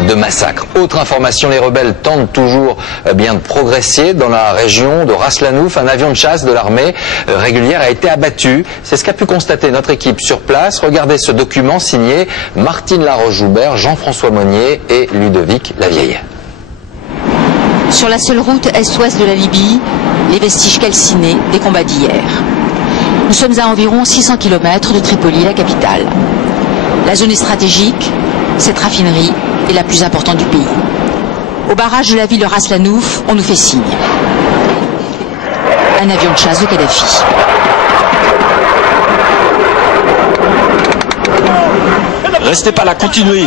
de massacre. Autre information, les rebelles tentent toujours bien de progresser dans la région de Ras Lanouf. Un avion de chasse de l'armée régulière a été abattu. C'est ce qu'a pu constater notre équipe sur place. Regardez ce document signé Martine Laroche-Joubert, Jean-François Monnier et Ludovic Lavieille. Sur la seule route est-ouest de la Libye, les vestiges calcinés des combats d'hier. Nous sommes à environ 600 km de Tripoli, la capitale. La zone est stratégique, cette raffinerie est la plus importante du pays. Au barrage de la ville de Ras Lanouf, on nous fait signe. Un avion de chasse de Kadhafi. Restez pas là, continuez.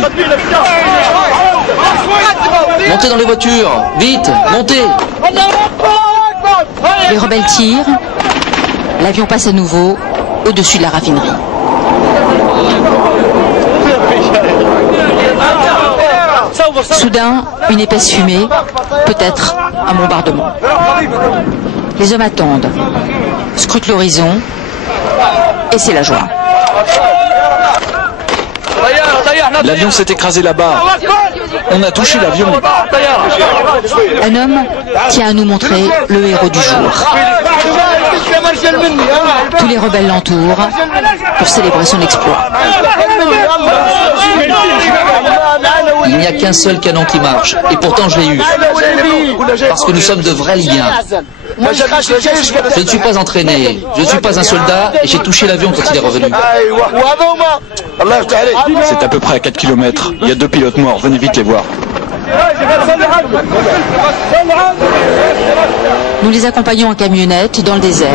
Montez dans les voitures, vite, montez. Les rebelles tirent. L'avion passe à nouveau au-dessus de la raffinerie. Soudain, une épaisse fumée, peut-être un bombardement. Les hommes attendent, scrutent l'horizon, et c'est la joie. L'avion s'est écrasé là-bas. On a touché l'avion. Un homme tient à nous montrer le héros du jour. Tous les rebelles l'entourent pour célébrer son exploit. Il n'y a qu'un seul canon qui marche, et pourtant je l'ai eu. Parce que nous sommes de vrais Libyens. Je ne suis pas entraîné, je ne suis pas un soldat, et j'ai touché l'avion quand il est revenu. C'est à peu près à 4 km. Il y a 2 pilotes morts, venez vite les voir. Nous les accompagnons en camionnette dans le désert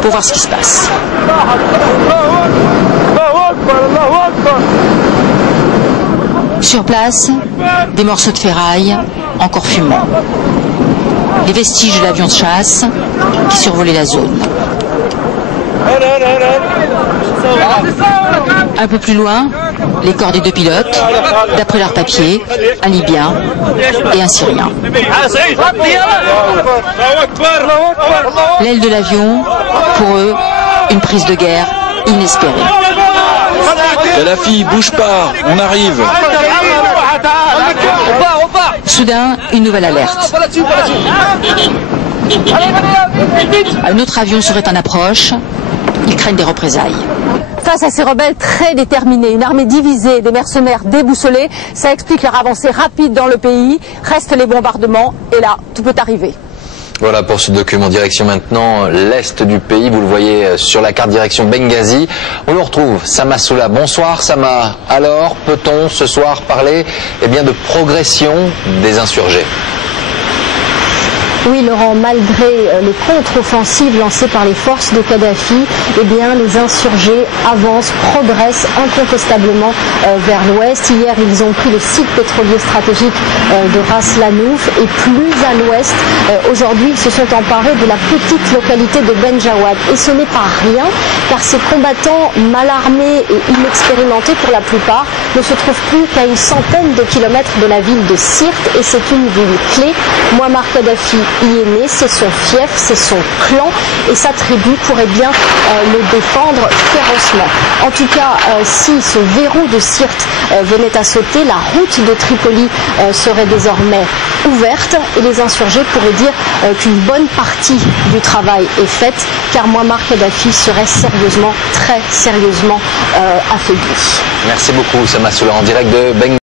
pour voir ce qui se passe. Sur place, des morceaux de ferraille encore fumants. Les vestiges de l'avion de chasse qui survolait la zone. Un peu plus loin, les corps des 2 pilotes, d'après leurs papiers, un Libyen et un Syrien. L'aile de l'avion, pour eux, une prise de guerre inespérée. Kadhafi, bouge pas, on arrive. Soudain, une nouvelle alerte. Un autre avion serait en approche. Ils craignent des représailles. Face à ces rebelles très déterminés, une armée divisée, des mercenaires déboussolés, ça explique leur avancée rapide dans le pays. Restent les bombardements et là, tout peut arriver. Voilà pour ce document. Direction maintenant l'est du pays. Vous le voyez sur la carte, direction Benghazi. On le retrouve, Sama Soula. Bonsoir Sama. Alors, peut-on ce soir parler de progression des insurgés ? Oui, Laurent, malgré les contre-offensives lancées par les forces de Kadhafi, les insurgés avancent, progressent incontestablement vers l'ouest. Hier, ils ont pris le site pétrolier stratégique de Ras Lanouf et plus à l'ouest. Aujourd'hui, ils se sont emparés de la petite localité de Benjawad. Et ce n'est pas rien, car ces combattants mal armés et inexpérimentés pour la plupart ne se trouvent plus qu'à une centaine de kilomètres de la ville de Sirte et c'est une ville clé. Muammar Kadhafi y est né, c'est son fief, c'est son clan et sa tribu pourrait bien le défendre férocement. En tout cas, si ce verrou de Sirte venait à sauter, la route de Tripoli serait désormais ouverte et les insurgés pourraient dire qu'une bonne partie du travail est faite car Muammar Kadhafi serait sérieusement, très sérieusement affaibli. Merci beaucoup Sama Soula en direct de Benghazi.